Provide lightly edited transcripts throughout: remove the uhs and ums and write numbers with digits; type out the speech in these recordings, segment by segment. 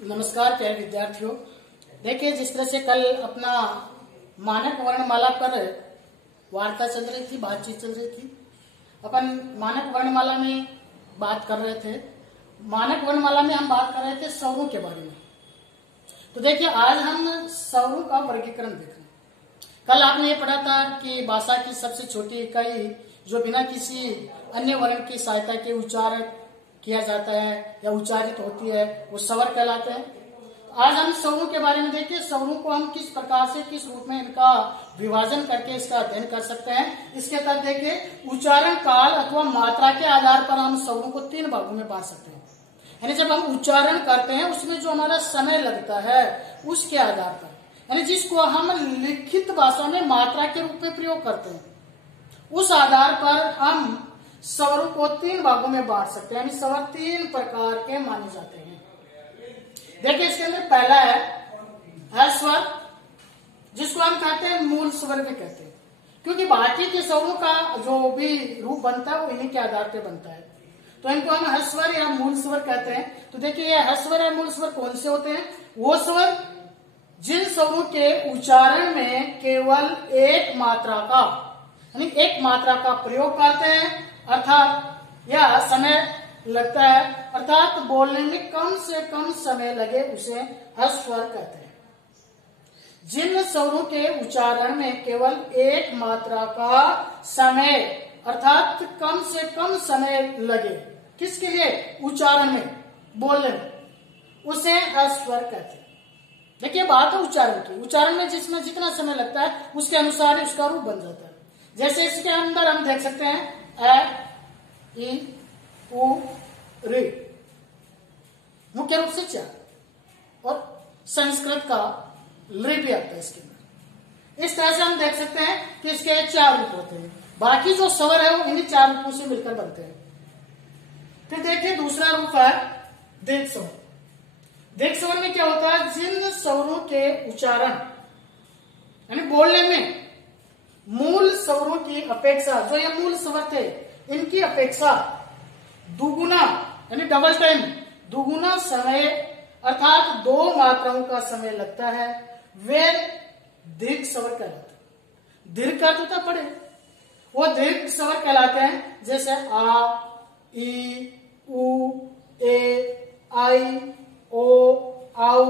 नमस्कार प्यारे विद्यार्थियों। देखिए, जिस तरह से कल अपना मानक वर्णमाला पर वार्ता चल रही थी, बातचीत चल रही थी। अपन मानक वर्णमाला में बात कर रहे थे। मानक वर्णमाला में हम बात कर रहे थे स्वरों के बारे में। तो देखिए, आज हम स्वरों का वर्गीकरण देख रहे हैं। कल आपने ये पढ़ा था कि भाषा की सबसे छोटी इकाई जो बिना किसी अन्य वर्ण की सहायता के उच्चारण किया जाता है या उच्चारित होती है, वो स्वर कहलाते हैं। आज हम स्वरों के बारे में देखिए, स्वरों को हम किस प्रकार से, किस रूप में इनका विभाजन करके इसका अध्ययन कर सकते हैं। इसके तहत देखिए, उच्चारण काल अथवा मात्रा के आधार पर हम स्वरों को 3 भागों में बांट सकते हैं। यानी जब हम उच्चारण करते हैं उसमें जो हमारा समय लगता है उसके आधार पर, यानी जिसको हम लिखित भाषा में मात्रा के रूप में प्रयोग करते हैं, उस आधार पर हम स्वरों को 3 भागों में बांट सकते हैं। यानी स्वर 3 प्रकार के माने जाते हैं। देखिए, इसके अंदर पहला है स्वर, जिसको हम कहते हैं मूल स्वर भी कहते हैं, क्योंकि बाकी के स्वरों का जो भी रूप बनता है वो इन्हीं के आधार पर बनता है। तो इनको हम ह्रस्वर या मूल स्वर कहते हैं। तो देखिए, ये ह्रस्वर या मूल स्वर कौन से होते हैं? वो स्वर जिन स्वरों के उच्चारण में केवल एक मात्रा का, यानी एक मात्रा का प्रयोग करते हैं, अर्थात यह समय लगता है, अर्थात बोलने में कम से कम समय लगे, उसे ह्रस्वर कहते हैं। जिन स्वरों के उच्चारण में केवल एक मात्रा का समय, अर्थात कम से कम समय लगे, किसके लिए? उच्चारण में, बोलने में, उसे ह्रस्वर कहते हैं। देखिए, बात है उच्चारण की। उच्चारण में जिसमें जितना समय लगता है उसके अनुसार ही उसका रूप बन जाता है। जैसे इसके अंदर हम देख सकते हैं ए, ई, उ, ऋ, मुख्य रूप से 4, और संस्कृत का लृ भी आता है इसके अंदर। इस तरह से हम देख सकते हैं कि इसके 4 रूप होते हैं। बाकी जो स्वर है वो इन्हीं 4 रूपों से मिलकर बनते हैं। फिर देखिए, दूसरा रूप है दीर्घ स्वर। दीर्घ स्वर में क्या होता है? जिन स्वरों के उच्चारण यानी बोलने में मूल स्वरों की अपेक्षा, जो ये मूल स्वर थे इनकी अपेक्षा दुगुना, यानी डबल टाइम, दुगुना समय, अर्थात 2 मात्राओं का समय लगता है, वे दीर्घ स्वर कहलाते हैं। दीर्घ का अर्थ होता है बड़े, वो दीर्घ स्वर कहलाते हैं। जैसे आ, ई, उ, ए, आई, ओ, आउ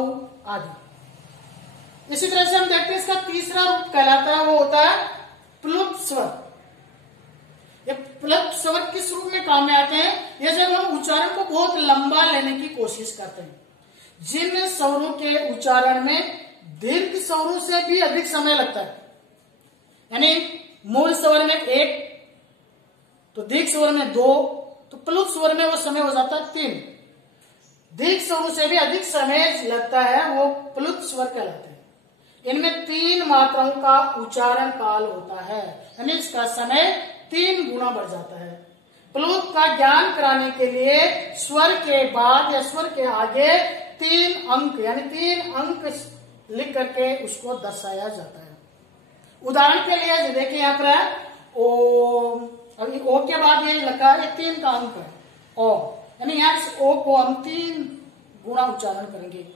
आदि। इसी तरह से हम देखते हैं इसका तीसरा रूप कहलाता है, वो होता है प्लुत स्वर। ये प्लुत स्वर किस रूप में काम में आते हैं? ये जब हम उच्चारण को बहुत लंबा लेने की कोशिश करते हैं, जिन स्वरों के उच्चारण में दीर्घ स्वरों से भी अधिक समय लगता है, यानी मूल स्वर में 1, तो दीर्घ स्वर में 2, तो प्लुत स्वर में वो समय हो जाता है 3। दीर्घ स्वरों से भी अधिक समय लगता है, वो प्लुत स्वर कहलाते हैं। इनमें 3 मात्राओं का उच्चारण काल होता है, यानी इसका समय 3 गुना बढ़ जाता है। प्लुत का ज्ञान कराने के लिए स्वर के बाद या स्वर के आगे 3 अंक, यानी 3 अंक लिख करके उसको दर्शाया जाता है। उदाहरण के लिए देखिए, यहाँ पर है ओम। अभी ओ के बाद ये लगा है 3 का अंक है ओ, यानी यहाँ इस ओ को हम 3 गुना उच्चारण करेंगे।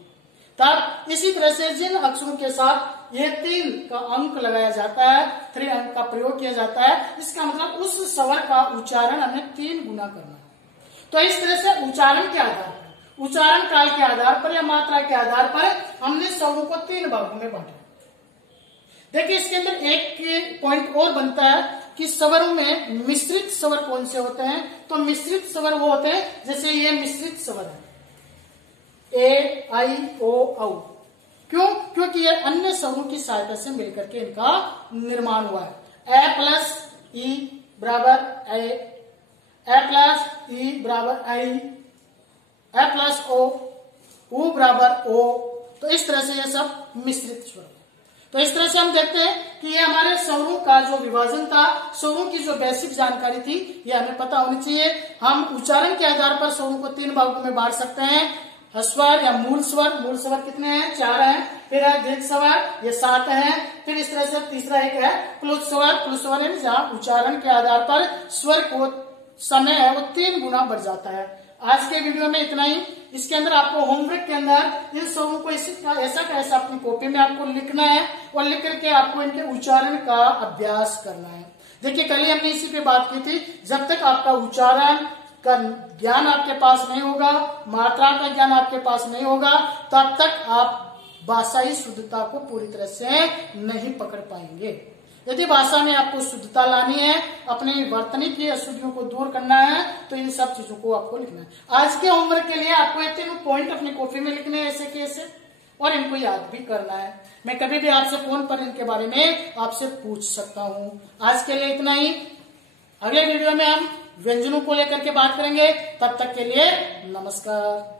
तब इसी तरह से जिन अक्षरों के साथ ये 3 का अंक लगाया जाता है, 3 अंक का प्रयोग किया जाता है, इसका मतलब उस स्वर का उच्चारण हमें 3 गुना करना है। तो इस तरह से उच्चारण के आधार पर, उच्चारण काल के आधार पर या मात्रा के आधार पर हमने स्वरों को 3 भागों में बांटा। देखिए, इसके अंदर एक पॉइंट और बनता है कि स्वरों में मिश्रित स्वर कौन से होते हैं? तो मिश्रित स्वर वो होते हैं, जैसे ये मिश्रित स्वर है ए, आई, ओ, औ। क्यों? क्योंकि ये अन्य स्वरों की सहायता से मिलकर के इनका निर्माण हुआ है। ए प्लस ई बराबर ए, ए प्लस ई बराबर आई, ए प्लस ओ, उ बराबर ओ। तो इस तरह से ये सब मिश्रित स्वर। तो इस तरह से हम देखते हैं कि ये हमारे स्वरों का जो विभाजन था, स्वरों की जो बेसिक जानकारी थी, ये हमें पता होनी चाहिए। हम उच्चारण के आधार पर स्वरों को 3 भागों में बांट सकते हैं। ह्रस्वर या मूल स्वर, मूल स्वर कितने हैं? 4 हैं। फिर है दीर्घ स्वर, ये 7 हैं। फिर इस तरह से तीसरा एक है प्लुत स्वर। प्लुत स्वर यानी जहां उच्चारण के आधार पर स्वर को समय है वो 3 गुना बढ़ जाता है। आज के वीडियो में इतना ही। इसके अंदर आपको होमवर्क के अंदर इन सबों को ऐसा का ऐसा अपनी कॉपी में आपको लिखना है और लिख करके आपको इनके उच्चारण का अभ्यास करना है। देखिए कल ही हमने इसी पे बात की थी, जब तक आपका उच्चारण का ज्ञान आपके पास नहीं होगा, मात्रा का ज्ञान आपके पास नहीं होगा, तब तक आप भाषाई शुद्धता को पूरी तरह से नहीं पकड़ पाएंगे। यदि भाषा में आपको शुद्धता लानी है, अपनी वर्तनी की अशुद्धियों को दूर करना है, तो इन सब चीजों को आपको लिखना है। आज के होमवर्क के लिए आपको ये 3 पॉइंट अपनी कॉपी में लिखने हैं ऐसे के ऐसे, और इनको याद भी करना है। मैं कभी भी आपसे फोन पर इनके बारे में आपसे पूछ सकता हूं। आज के लिए इतना ही। अगले वीडियो में हम व्यंजनों को लेकर के बात करेंगे। तब तक के लिए नमस्कार।